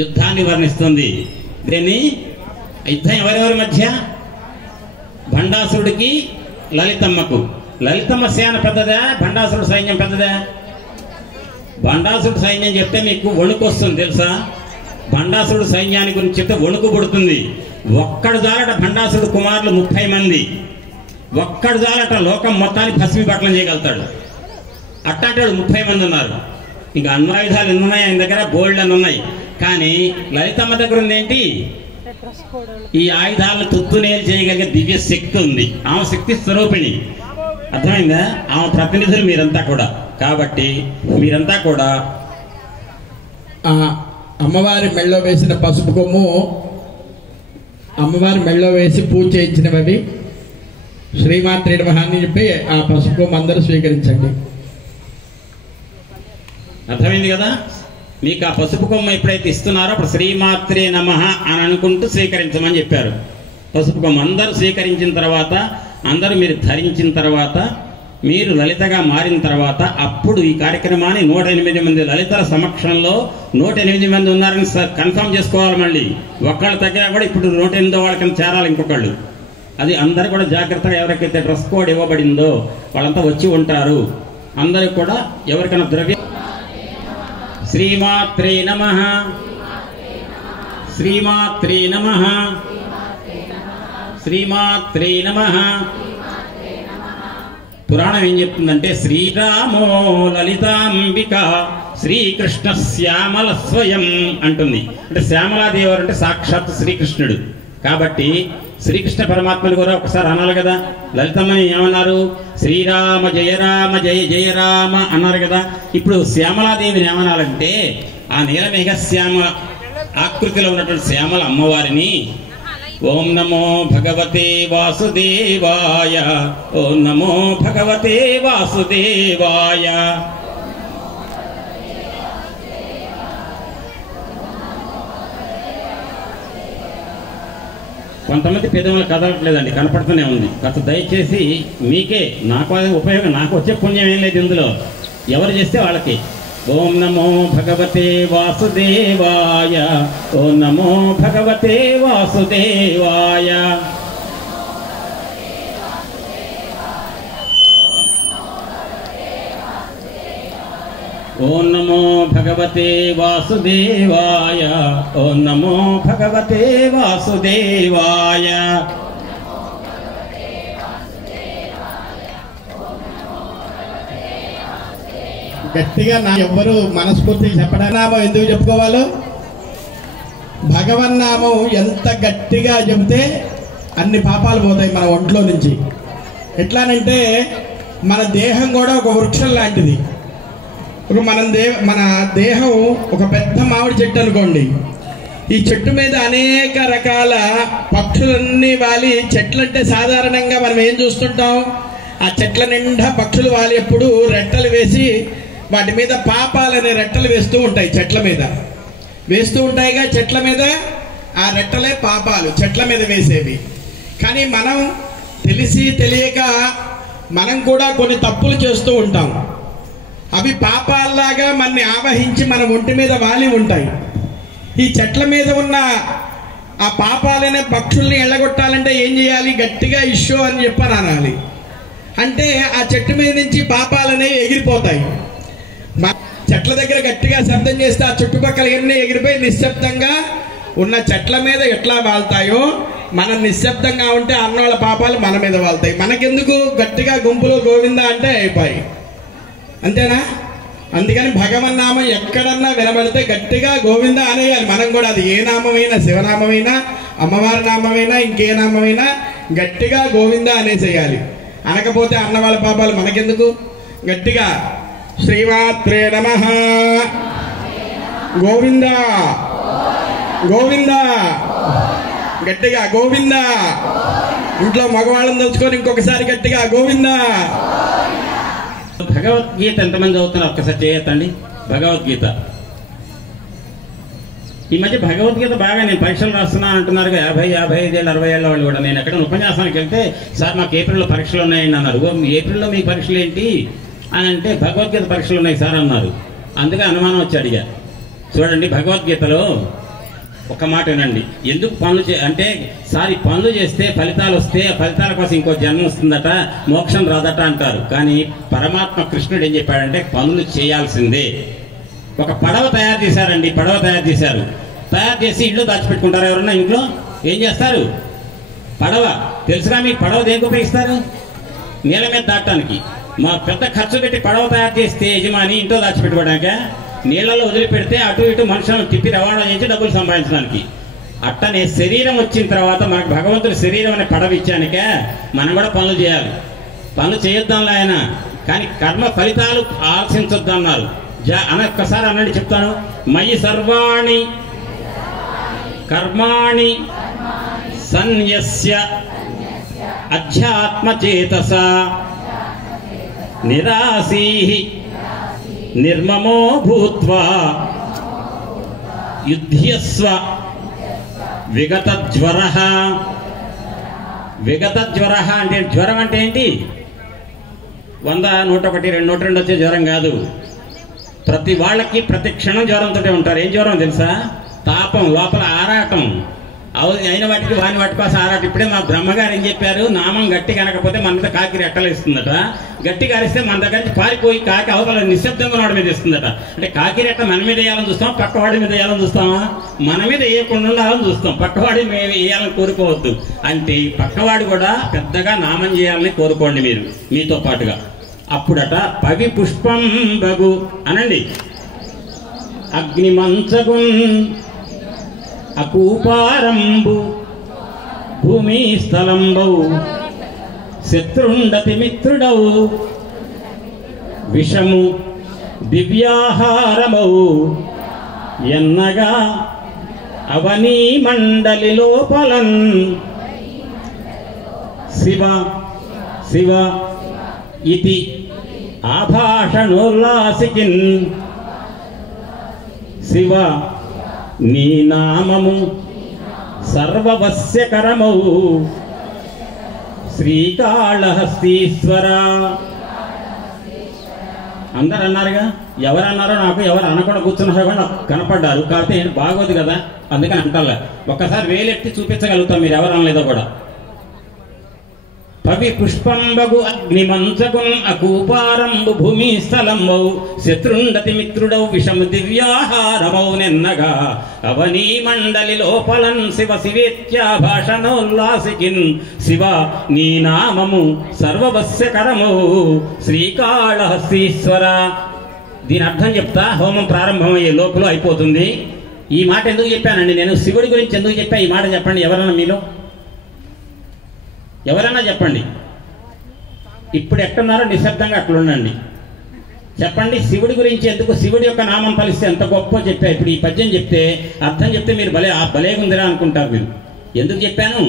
యుద్ధాన్ని వర్ణిస్తుంది. దీన్ని యుద్ధం ఎవరెవరి మధ్య? భండాసురుడికి లలితమ్మకు. లలితమ్మ సేన పెద్దదా, భండాసురుడు సైన్యం పెద్దదా? భండాసురుడు సైన్యం చెప్తే మీకు వణుకు వస్తుంది తెలుసా? భండాసురుడు సైన్యాన్ని గురించి చెప్తే వణుకు పుడుతుంది. ఒక్కడు జాలట భండాసురుడు కుమారులు 30 మంది. ఒక్కడు జాలట లోకం మొత్తాన్ని భస్మి పట్లం చేయగలుగుతాడు. అట్టాంటి 30 మంది ఉన్నారు. ఇంకా అన్వాయుధాలు ఎన్ని ఉన్నాయి ఆయన దగ్గర? బోల్డ్ అని ఉన్నాయి. కానీ లలితమ్మ దగ్గర ఉంది ఏంటి? ఈ ఆయుధాలను తుత్తునేలు చేయగలిగే దివ్య శక్తి ఉంది. ఆమె శక్తి స్వరూపిణి. అర్థమైందా? ఆమె ప్రతినిధులు మీరంతా కూడా. కాబట్టి మీరంతా కూడా అమ్మవారి మెళ్ళో వేసిన పసుపు కొమ్ము అమ్మవారి మెళ్ళో వేసి పూజ చేయించినవి శ్రీమాత్రే నమః అని చెప్పి ఆ పసుపు కొమ్ము అందరూ స్వీకరించండి. అర్థమైంది కదా? మీకు ఆ పసుపు కొమ్మ ఎప్పుడైతే ఇస్తున్నారో అప్పుడు శ్రీమాత్రే నమః అని అనుకుంటూ స్వీకరించమని చెప్పారు. పసుపు కొమ్మ అందరూ స్వీకరించిన తర్వాత, అందరూ మీరు ధరించిన తర్వాత, మీరు లలితగా మారిన తర్వాత అప్పుడు ఈ కార్యక్రమాన్ని 108 మంది లలితల సమక్షంలో 108 మంది ఉన్నారని కన్ఫర్మ్ చేసుకోవాలి. మళ్ళీ ఒక్కళ్ళు తగ్గినా కూడా ఇప్పుడు 108 వాళ్ళకి చేరాలి ఇంకొకళ్ళు. అది అందరూ కూడా జాగ్రత్తగా, ఎవరికైతే డ్రెస్ కోడ్ ఇవ్వబడిందో వాళ్ళంతా వచ్చి ఉంటారు. అందరూ కూడా ఎవరికైనా ద్రవ్యం శ్రీమాత్రే నమః, శ్రీమాత్రే నమః, శ్రీమాత్రే నమః. పురాణం ఏం చెప్తుందంటే శ్రీరామో లలితాంబిక శ్రీకృష్ణ శ్యామల స్వయం అంటుంది. అంటే శ్యామలాదేవి అంటే సాక్షాత్ శ్రీకృష్ణుడు. కాబట్టి శ్రీకృష్ణ పరమాత్మని కూడా ఒకసారి అనాలి కదా. లలితమ్మని ఏమన్నారు? శ్రీరామ జయ రామ జయ జయ రామ అన్నారు కదా. ఇప్పుడు శ్యామలాదేవిని ఏమనాలంటే ఆ నీలమేఘ శ్యామ ఆకృతిలో ఉన్నటువంటి శ్యామల అమ్మవారిని ఓం నమో భగవతే వాసుదేవాయ, ఓం నమో భగవతే వాసుదేవాయ. కొంతమంది పెద్దవాళ్ళు కదలట్లేదండి, కనపడుతూనే ఉంది. కాస్త దయచేసి మీకే, నాకు ఉపయోగం, నాకు వచ్చే పుణ్యం ఏం లేదు ఇందులో. ఎవరు చేస్తే వాళ్ళకి. ఓం నమో భగవతే వాసుదేవాయ, ఓం నమో భగవతే వాసుదేవాయ. ఓం నమో భగవతే వాసుదేవాయ, ఓం నమో భగవతే వాసుదేవాయ. గట్టిగా నా ఎవ్వరు మనస్ఫూర్తిగా చెప్పడానామం ఎందుకు చెప్పుకోవాలో? భగవన్నామం ఎంత గట్టిగా చెబితే అన్ని పాపాలు పోతాయి మన ఒంట్లో నుంచి. ఎట్లానంటే మన దేహం కూడా ఒక వృక్షం లాంటిది. మన దేహం ఒక పెద్ద మామిడి చెట్టు అనుకోండి. ఈ చెట్టు మీద అనేక రకాల పక్షులన్నీ వాలి, చెట్లంటే సాధారణంగా మనం ఏం చూస్తుంటాం? ఆ చెట్ల నిండా పక్షులు వాలి ఎప్పుడు రెట్టలు వేసి వాటి మీద పాపాలనే రెట్టలు వేస్తూ ఉంటాయి. చెట్ల మీద వేస్తూ ఉంటాయిగా, చెట్ల మీద ఆ రెట్టలే పాపాలు చెట్ల మీద వేసేవి. కానీ మనం తెలిసి తెలియక మనం కూడా కొన్ని తప్పులు చేస్తూ ఉంటాం. అవి పాపాల్లాగా మనని ఆవహించి మన ఒంటి మీద వాలి ఉంటాయి. ఈ చెట్ల మీద ఉన్న ఆ పాపాలనే పక్షుల్ని ఎళ్ళగొట్టాలంటే ఏం చేయాలి? గట్టిగా ఇష్యూ అని చెప్పని అనాలి. అంటే ఆ చెట్టు మీద నుంచి పాపాలనేవి ఎగిరిపోతాయి. చెట్ల దగ్గర గట్టిగా శబ్దం చేస్తే ఆ చుట్టుపక్కల ఎన్ని ఎగిరిపోయి నిశ్శబ్దంగా ఉన్న చెట్ల మీద ఎట్లా వాళ్తాయో, మనం నిశ్శబ్దంగా ఉంటే అన్నోళ్ళ పాపాలు మన మీద వాళ్తాయి. మనకెందుకు? గట్టిగా గుంపులో గోవింద అంటే అయిపోయి, అంతేనా? అందుకని భగవన్నామం ఎక్కడన్నా వినబడితే గట్టిగా గోవింద అనేయాలి మనం కూడా. అది ఏ నామమైనా, శివనామమైనా, అమ్మవారి నామమైనా, ఇంకే నామమైనా గట్టిగా గోవింద అనేసేయాలి. అనకపోతే అన్న వాళ్ళ పాపాలు మనకెందుకు? గట్టిగా శ్రీమాత్రే నమః, గోవింద గోవింద, గట్టిగా గోవింద. ఇంట్లో మగవాళ్ళని తలుచుకొని ఇంకొకసారి గట్టిగా గోవింద. భగవద్గీత ఎంతమంది చదువుతున్నారు? ఒక్కసారి చేయొద్దండి. భగవద్గీత ఈ మధ్య భగవద్గీత బాగా నేను పరీక్షలు రాస్తున్నాను అంటున్నారు. 50, 55 ఏళ్ళు, 60 ఏళ్ళ వాళ్ళు కూడా. నేను ఎక్కడ ఉపన్యాసానికి వెళ్తే సార్ మాకు ఏప్రిల్లో పరీక్షలు ఉన్నాయండి అన్నారు. ఏప్రిల్లో మీ పరీక్షలు ఏంటి అని అంటే భగవద్గీత పరీక్షలు ఉన్నాయి సార్ అన్నారు. అందుకే అనుమానం వచ్చి అడిగా. చూడండి, భగవద్గీతలో ఒక మాట వినండి. ఎందుకు పనులు అంటే సార్ ఈ పనులు చేస్తే ఫలితాలు వస్తే ఫలితాల కోసం ఇంకో జన్మ వస్తుందట, మోక్షం రాదట అంటారు. కానీ పరమాత్మ కృష్ణుడు ఏం చెప్పాడంటే పనులు చేయాల్సిందే. ఒక పడవ తయారు చేశారండి, పడవ తయారు చేసి ఇల్లు దాచిపెట్టుకుంటారు. ఎవరన్నా ఇంట్లో ఏం చేస్తారు? పడవ తెలుసుగా మీకు? పడవ దేనికి ఉపయోగిస్తారు? నీళ్ళ మీద దాటడానికి. మా పెద్ద ఖర్చు పెట్టి పడవ తయారు చేస్తే యజమాని ఇంట్లో దాచిపెట్టుకోవడానిక? నీళ్లలో వదిలిపెడితే అటు ఇటు మనుషులను తిప్పి రవాణా చేసి డబ్బులు సంపాదించడానికి. అట్టనే శరీరం వచ్చిన తర్వాత మనకు భగవంతుడు శరీరం అనే పడవ ఇచ్చానిక మనం కూడా పనులు చేయాలి. పనులు చేయొద్దాంలే ఆయన, కానీ కర్మ ఫలితాలు ఆశించొద్దన్నారు. ఒక్కసారి అనండి, చెప్తాను. మయి సర్వాణి కర్మాణి సన్యస్య అధ్యాత్మచేతస నిరాశీః నిర్మమో భూత్వా యుధ్యస్వ విగతజ్వరః. విగతజ్వరః అంటే జ్వరం అంటే ఏంటి? 100, 101, 102 వచ్చే జ్వరం కాదు. ప్రతి వాళ్ళకి ప్రతి క్షణం జ్వరంతో ఉంటారు. ఏం జ్వరం తెలుసా? తాపం, లోపల ఆరాటం. అయిన వాటికి వాని వాటి కోసం ఆరాటం. ఇప్పుడే మా బ్రహ్మగారు ఏం చెప్పారు? నామం గట్టి కనకపోతే మన మీద కాకి రెట్టలేస్తుందట. గట్టి కారిస్తే మన దగ్గర నుంచి పారిపోయి కాకి అవతల నిశ్శబ్దంగా వాడి మీద ఇస్తుందట. అంటే కాకి రెట్ట మన మీద వేయాలని చూస్తాం, పక్కవాడి మీద వేయాలని చూస్తామా? మన మీద వేయకుండా ఉండాలని చూస్తాం, పక్కవాడి మేము వేయాలని కోరుకోవద్దు. అంటే పక్కవాడు కూడా పెద్దగా నామం చేయాలని కోరుకోండి మీరు మీతో పాటుగా. అప్పుడట పవి పుష్పం బగు అనండి. అగ్నిమంచగున్ అకూపారంబు భూమి స్థలంబౌ శత్రుండతి మిత్రుడౌ విషము దివ్యాహారమౌ ఎన్నగా అవనీ మండలి లోపలన్ శివ శివ ఇతి ఆభాషణోల్లాసికిన్ శివ నీ నామము సర్వవస్యకరమౌ శ్రీకాళహస్తీశ్వర. అందరు అన్నారుగా. ఎవరన్నారో నాకు ఎవరు అనకుండా కూర్చున్నారో కూడా నాకు కనపడ్డారు. కాకపోతే ఏంటి బాగోదు కదా, అందుకని అంటలే. ఒక్కసారి వేలెత్తి చూపించగలుగుతాం మీరు ఎవరు అనలేదో కూడా. పవి పుష్పంబగు అగ్నిమంచగున్ అకూపారంబు భూమి స్థలంబౌ శత్రుండతి మిత్రుడౌ విషము దివ్యాహారమౌ నెన్నగా అవనీ మండలి లోపలన్ శివ శివేత్యాభాషణోల్లాసికిన్ శివ నీ నామము సర్వవస్యకరమౌ శ్రీకాళహస్తీశ్వర. దీని అర్థం చెప్తా, హోమం ప్రారంభమయ్యే లోపల అయిపోతుంది. ఈ మాట ఎందుకు చెప్పానండి నేను? శివుడి గురించి ఎందుకు చెప్పా ఈ మాట చెప్పండి. ఎవరన్నా మీలో ఎవరైనా చెప్పండి. ఇప్పుడు ఎక్కడున్నారో నిశ్శబ్దంగా అక్కడ ఉండండి. చెప్పండి శివుడి గురించి ఎందుకు, శివుడి యొక్క నామం పలిస్తే ఎంత గొప్ప చెప్పా. ఇప్పుడు ఈ పద్యం చెప్తే అర్థం చెప్తే మీరు భలేగుందిరా అనుకుంటారు. మీరు ఎందుకు చెప్పాను?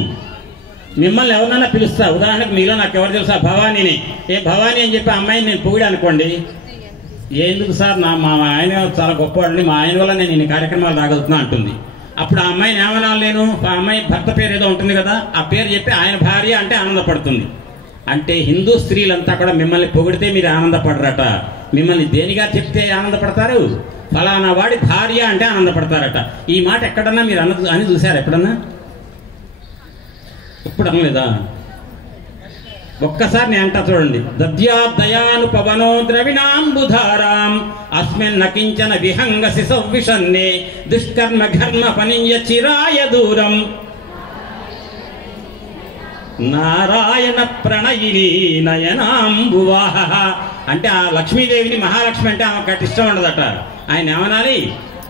మిమ్మల్ని ఎవరినైనా పిలుస్తా, ఉదాహరణకు మీలో నాకు ఎవరు తెలుసా? భవానీని. ఏ భవానీ అని చెప్పి అమ్మాయిని నేను పొగిడా అనుకోండి, ఎందుకు సార్ మా ఆయన చాలా గొప్పవాడిని, మా ఆయన వల్ల నేను ఇన్ని కార్యక్రమాలు రాగలుగుతున్నా అంటుంది. అప్పుడు ఆ అమ్మాయిని ఏమనాలి నేను? ఆ అమ్మాయి భర్త పేరు ఏదో ఉంటుంది కదా, ఆ పేరు చెప్పి ఆయన భార్య అంటే ఆనందపడుతుంది. అంటే హిందూ స్త్రీలంతా కూడా మిమ్మల్ని పొగిడితే మీరు ఆనందపడరట. మిమ్మల్ని దేనిగా చెప్తే ఆనందపడతారు? ఫలానా వాడి భార్య అంటే ఆనందపడతారట. ఈ మాట ఎక్కడన్నా మీరు అని చూశారు ఎప్పుడన్నా? ఇప్పుడు అనలేదా? ఒక్కసారి నేను అంటా చూడండి. దద్యాదయాను పవనో ద్రవిణాంబుధారాం అస్మిన్ నకించన విహంగసి సవ్విషన్నే దుష్కర్మ ఘర్మ పనియ చిరాయ దూరం నారాయణ ప్రణయిని నయనాంబువాహ. అంటే ఆ లక్ష్మీదేవిని, మహాలక్ష్మి అంటే ఆమె గట్టి ఇష్టం ఉండదట. ఆయన ఏమనాలి?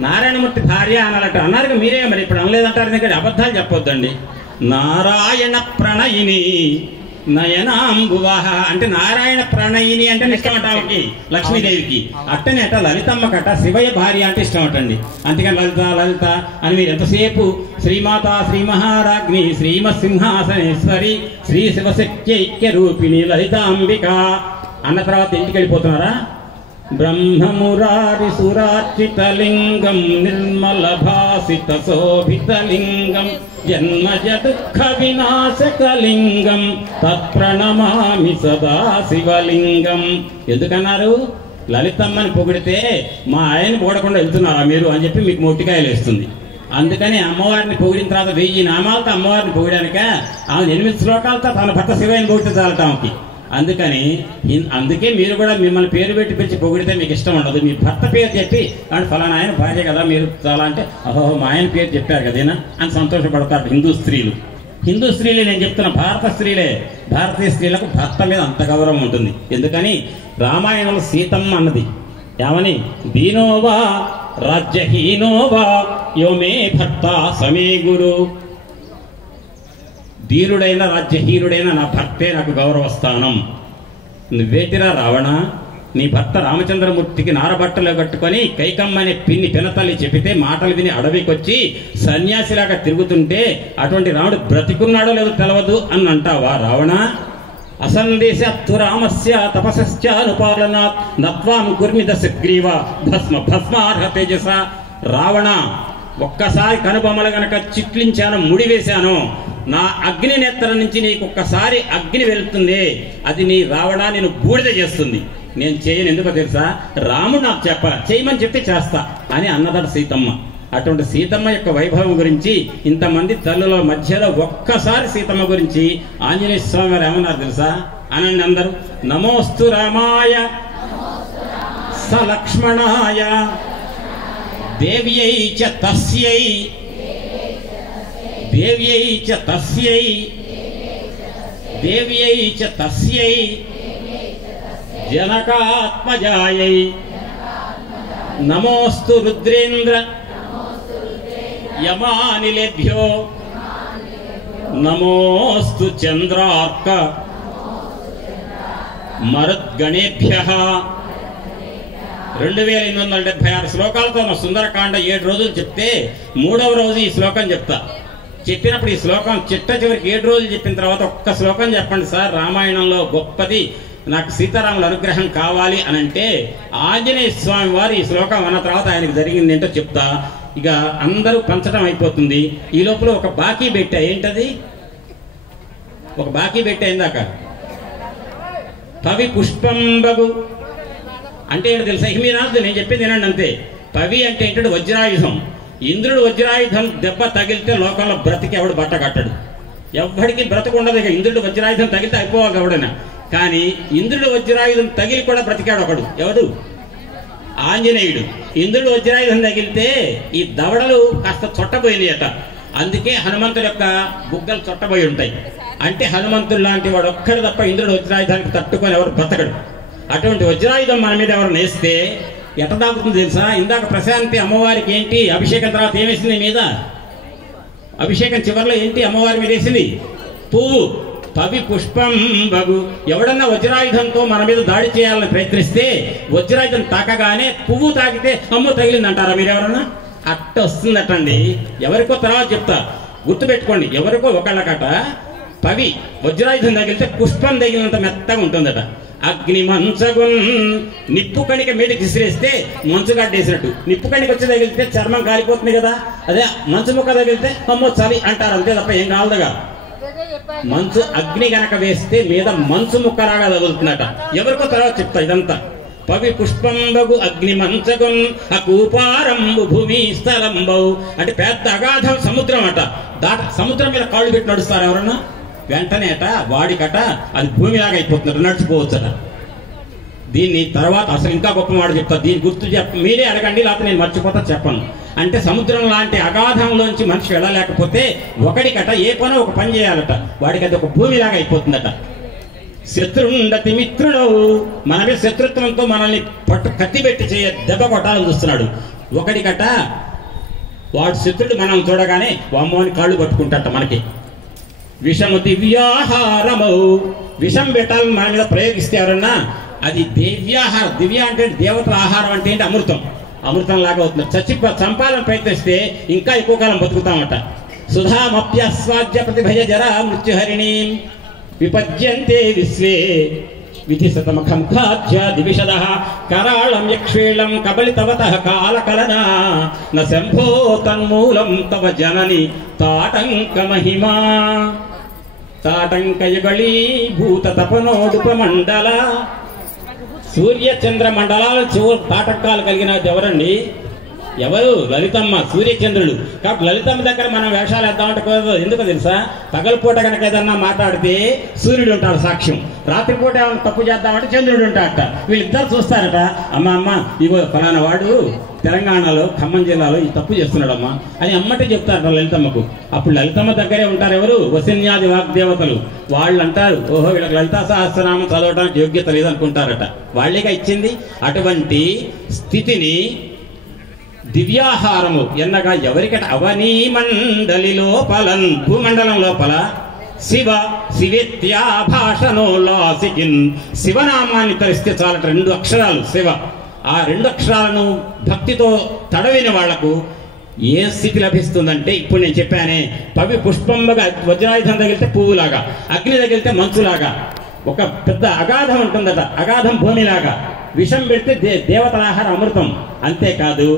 నారాయణమూర్తి భార్య అనాలట. అన్నారు మీరే, మరి ఇప్పుడు అనలేదంటారు. ఎందుకంటే అబద్ధాలు చెప్పొద్దండి. నారాయణ ప్రణయిని నయనాంబువాహ అంటే నారాయణ ప్రణయిని అంటే ఇష్టం అట ఆమెకి, లక్ష్మీదేవికి. అట్టనే అట లలితమ్మ కట శివయ్య భార్య అంటే ఇష్టం అటండి. అందుకని లలిత లలిత అని మీరు ఎంతసేపు శ్రీమాత శ్రీ మహారాజ్ఞి శ్రీమసింహాసనేశ్వరి శ్రీ శివశక్త్యైక్య రూపిణి లలితాంబిక అన్న తర్వాత ఇంటికి వెళ్ళిపోతున్నారా? బ్రహ్మమురారి సురార్చితలింగం నిర్మల భాసిత శోభితలింగం జన్మజ దుఃఖ వినాశకలింగం తత్ప్రణమామి సదా శివలింగం. ఎందుకన్నారు? లలితమ్మని పొగిడితే మా ఆయన పోడకుండా వెళ్తున్నారా మీరు అని చెప్పి మీకు మొట్టికాయలు వేస్తుంది. అందుకని అమ్మవారిని పొగిడిన తర్వాత 1000 నామాలతో అమ్మవారిని పొగిడానిక ఆమె 8 శ్లోకాలతో తన భర్త శివయ్యని పొగిడితే చాలట ఆమెకి. అందుకే మీరు కూడా మిమ్మల్ని పేరు పెట్టి పిలిచి పొగిడితే మీకు ఇష్టం ఉండదు. మీ భర్త పేరు చెప్పి అంటే ఫలానా ఆయన భార్య కదా మీరు చాలా అంటే ఓహో మా ఆయన పేరు చెప్పారు కదేనా అని సంతోషపడతారు హిందూ స్త్రీలు. హిందూ స్త్రీలే నేను చెప్తున్నా, భారత స్త్రీలే. భారతీయ స్త్రీలకు భర్త మీద అంత గౌరవం ఉంటుంది. ఎందుకని రామాయణంలో సీతమ్మ అన్నది ఏమని, దీనోవా రాజ్యహీనోవా యోమే భర్త సమే గురు. ధీరుడైన రాజ్యహీనుడైన నా భర్తే నాకు గౌరవస్థానం. నువ్వేటిరా రావణ, నీ భర్త రామచంద్రమూర్తికి నారబట్టలు కట్టుకొని కైకమ్మ అనే పినతల్లి చెబితే మాటలు విని అడవికొచ్చి సన్యాసిలాగా తిరుగుతుంటే అటువంటి రాముడు బ్రతికున్నాడో లేదో తెలవదు అని అంటావా రావణ? అసందేశాత్తు రామస్య తపస్యానుపాలనాత్ నత్వాం కుర్మిద సుగ్రీవ భస్మ భస్మార్హ తేజస. రావణ, ఒక్కసారి కనుబొమ్మలు గనక చిట్లించాను, ముడివేశాను, నా అగ్ని నేత్ర నుంచి నీకు ఒక్కసారి అగ్ని వెళ్తుంది, అది నీ రావణ నేను బూడిద చేస్తుంది. నేను చేయను, ఎందుకో తెలుసా, రాముడు నాకు చెప్పాలి, చేయమని చెప్తే చేస్తా అని అన్నదట సీతమ్మ. అటువంటి సీతమ్మ యొక్క వైభవం గురించి ఇంతమంది తల్లుల మధ్యలో ఒక్కసారి సీతమ్మ గురించి ఆంజనేయ స్వామి వారు ఏమన్నారు తెలుసా? అనండి అందరూ, నమోస్తు రామాయ స లక్ష్మణాయ దేవ్యై చ తస్యై దేవ్యై చ తస్యై దేవ్యై చ తస్యై జనకాత్మజాయై నమోస్తు రుద్రేంద్ర యమానిలేభ్యో నమోస్తు చంద్రార్క మరుద్గణేభ్యః. 2876 శ్లోకాలతో నా సుందరకాండ 7 రోజులు చెప్తే 3వ రోజు ఈ శ్లోకం చెప్తా. చెప్పినప్పుడు ఈ శ్లోకం చిట్ట చివరికి 7 రోజులు చెప్పిన తర్వాత ఒక్క శ్లోకం చెప్పండి సార్, రామాయణంలో గొప్పది నాకు సీతారాముల అనుగ్రహం కావాలి అని అంటే ఆంజనేయ స్వామి వారు ఈ శ్లోకం అన్న తర్వాత ఆయనకు జరిగింది ఏంటో చెప్తా. ఇక అందరూ పంచడం అయిపోతుంది. ఈ లోపల ఒక బాకీ పెట్టా. ఏంటది? ఒక బాకీ పెట్టా ఇందాక. పవి పుష్పంబగు అంటే ఏంటో తెలుసా? ఇక మీరు నేను చెప్పింది వినండి అంతే. పవి అంటే ఏంటంటే వజ్రాయుధం. ఇంద్రుడు వజ్రాయుధం దెబ్బ తగిలితే లోకంలో బ్రతికి ఎవడు బట్ట కట్టడు, ఎవ్వడికి బ్రతకు ఉండదు. ఇక ఇంద్రుడు వజ్రాయుధం తగిలితే అయిపోవాలి ఎవడైనా. కానీ ఇంద్రుడు వజ్రాయుధం తగిలి కూడా బ్రతికాడు ఒకడు. ఎవడు? ఆంజనేయుడు. ఇంద్రుడు వజ్రాయుధం తగిలితే ఈ దవడలు కాస్త చొట్టబోయినాయట. అందుకే హనుమంతుడి యొక్క బుగ్గలు చొట్టబోయి ఉంటాయి. అంటే హనుమంతుడు లాంటి వాడు ఒక్కడు తప్ప ఇంద్రుడు వజ్రాయుధానికి తట్టుకొని ఎవరు బ్రతకడు. అటువంటి వజ్రాయుధం మన మీద ఎవరు నేస్తే ఎట దాకుతుంది తెలుసా? ఇందాక ప్రశాంతి అమ్మవారికి ఏంటి అభిషేకం తర్వాత ఏమేసింది మీద? అభిషేకం చివరిలో ఏంటి అమ్మవారి మీద వేసింది? పువ్వు. పవి పుష్పం బగు. ఎవడన్నా వజ్రాయుధంతో మన మీద దాడి చేయాలని ప్రయత్నిస్తే వజ్రాయుధం తాకగానే పువ్వు తాకితే అమ్మ తగిలింది అంటారా మీరు ఎవరన్నా? అట్ట వస్తుందటండి. ఎవరికో తర్వాత చెప్తా, గుర్తుపెట్టుకోండి. ఎవరికో ఒకళ్ళకట పవి వజ్రాయుధం తగిలితే పుష్పం తగిలినంత మెత్తగా ఉంటుందట. అగ్ని మంచగున్, నిప్పు కణిక మీదకి విసిరేస్తే మంచు గడ్డేసినట్టు. నిప్పు కణిక వచ్చి తగిలితే చర్మం కాలిపోతుంది కదా, అదే మంచు ముక్క తగిలితే అమ్మో చలి అంటారు, అంతే తప్ప ఏం కాలదుగా. మంచు అగ్ని గనక వేస్తే మీద మంచు ముక్కలాగా తగులుతుందట. ఎవరికో తర్వాత చెప్తా ఇదంతా. పవి పుష్పంబగు అగ్ని మంచగున్ అకూపారంబు భూమి స్థలంబౌ. అంటే పెద్ద అగాధం సముద్రం అట. సముద్రం మీద కాళ్ళు పెట్టి నడుస్తారు ఎవరన్నా? వెంటనే అట వాడికట అది భూమిలాగా అయిపోతున్నట్టు నడిచిపోవచ్చట. దీన్ని తర్వాత అసలు ఇంకా గొప్ప మాట చెప్తా. దీని గుర్తు మీరే అడగండి, లేకపోతే నేను మర్చిపోతా చెప్పను. అంటే సముద్రం లాంటి అగాధంలోంచి మనిషి వెళ్ళలేకపోతే ఒకడికట ఏ పనో ఒక పని చేయాలట, వాడికి అది ఒక భూమిలాగా అయిపోతుందట. శత్రుండతి మిత్రుడవు, మనమే శత్రుత్వంతో మనల్ని కత్తి పెట్టి దెబ్బ కొట్టాలని చూస్తున్నాడు. ఒకడికట వాడు శత్రుడు మనం చూడగానే వామ్మోని కాళ్ళు పట్టుకుంటాట మనకి. విషము దివ్యాహారము, విషం పెట్టాలని మన మీద ప్రయోగిస్తే ఎవరన్నా అది దివ్యాహారం. దివ్య అంటే దేవతల ఆహారం అంటే ఏంటి? అమృతం. అమృతం లాగా అవుతుంది. చంపాలని ప్రయత్నిస్తే ఇంకా ఎక్కువ కాలం బతుకుతామట. సుధామప్యస్వాద్య ప్రతిభయ జరా మృత్యుహరిణి విపజ్యంతే విశ్వే విధి శతమఖం ఖాధ్య దివిషద కరాళం యక్షేళం కబలితవత కాలకలనా న శంభో తన్మూలం తవ జనని తాటంక మహిమా. తాటంకయుగళీ భూత తపనోడుపమండల. సూర్య చంద్ర మండలాల చివరి తాటంకాలు కలిగిన ఎవరండి? ఎవరు? లలితమ్మ, సూర్యచంద్రుడు. కాబట్టి లలితమ్మ దగ్గర మనం వేషాలు వేద్దామంటే కుదరదు. ఎందుకో తెలుసా? పగలపూట కనుక ఏదన్నా మాట్లాడితే సూర్యుడు ఉంటాడు సాక్ష్యం, రాత్రిపూట ఏమైనా తప్పు చేద్దామంటే చంద్రుడు ఉంటాడట. వీళ్ళిద్దరు చూస్తారట, అమ్మ ఇగో ఫలానా వాడు తెలంగాణలో ఖమ్మం జిల్లాలో ఈ తప్పు చేస్తున్నాడమ్మా అని అమ్మటే చెప్తారట లలితమ్మకు. అప్పుడు లలితమ్మ దగ్గరే ఉంటారు ఎవరు? వసిన్యాది వాగ్దేవతలు. వాళ్ళు అంటారు, ఓహో వీళ్ళకి లలితా సహస్రనామం చదవడానికి యోగ్యత లేదనుకుంటారట. వాళ్ళేగా ఇచ్చింది. అటువంటి స్థితిని దివ్యాహారము ఎన్నగా ఎవరికట? అవనీ మండలి లోపలన్, భూమండలం లోపల శివ శివేత్యా భాషణోలాసికిన్, శివనామాన్ని తరిస్తే చాలట 2 అక్షరాలు శివ. ఆ 2 అక్షరాలను భక్తితో తడవిన వాళ్లకు ఏ స్థితి లభిస్తుందంటే, ఇప్పుడు నేను చెప్పానే, పుష్పంగా వజ్రాయుధం తగిలితే పువ్వులాగా, అగ్ని తగిలితే మంచులాగా, ఒక పెద్ద అగాధం ఉంటుందట, అగాధం భూమిలాగా, విషం పెడితే దేవతల ఆహార అమృతం. అంతేకాదు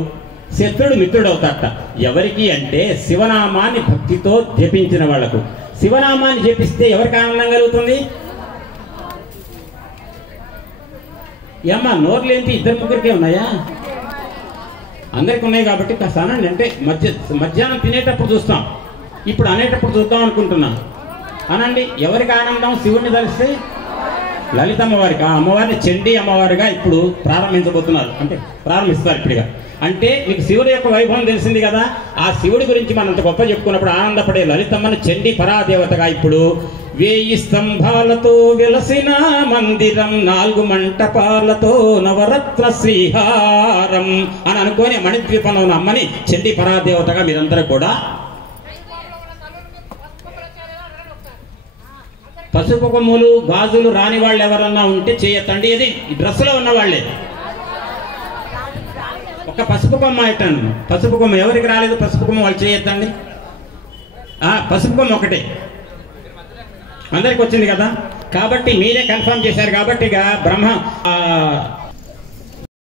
శత్రుడు మిత్రుడు అవుతాడట. ఎవరికి అంటే శివనామాన్ని భక్తితో జపించిన వాళ్లకు. శివనామాన్ని జపిస్తే ఎవరికి ఆనందం కలుగుతుంది? ఏమ్మా నోర్లేంటి 2-3కే ఉన్నాయా? అందరికి ఉన్నాయి కాబట్టి కాస్త అనండి. అంటే మధ్యాహ్నం తినేటప్పుడు చూస్తాం, ఇప్పుడు అనేటప్పుడు చూద్దాం అనుకుంటున్నా. అనండి. ఎవరికి ఆనందం? శివుడిని తలిస్తే లలితమ్మ వారికి. ఆ అమ్మవారిని చండీ అమ్మవారిగా ఇప్పుడు ప్రారంభించబోతున్నారు, అంటే ప్రారంభిస్తారు ఇప్పుడుగా. అంటే మీకు శివుడి యొక్క వైభవం తెలిసింది కదా. ఆ శివుడి గురించి మనం అంత గొప్ప చెప్పుకున్నప్పుడు ఆనందపడే లలితమ్మను చండీ పరాదేవతగా ఇప్పుడు 1000 స్తంభాలతో వెలసిన మందిరం, 4 మంటపాలతో నవరత్న శ్రీహారం అని అనుకోని మణిద్వీపంలో ఉన్న అమ్మని చండీ పరాదేవతగా మీరందరూ కూడా పసుపు కొమ్ములు గాజులు రాని వాళ్ళు ఎవరన్నా ఉంటే చేయొద్దండి. ఇది డ్రెస్సులో ఉన్న వాళ్ళే. ఒక పసుపు కొమ్మ పెట్టండి. పసుపు కొమ్మ ఎవరికి రాలేదు? పసుపు కొమ్మ వాళ్ళు చేయొద్దండి. పసుపు కొమ్మ ఒకటే అందరికి వచ్చింది కదా. కాబట్టి మీరే కన్ఫర్మ్ చేశారు కాబట్టి ఇక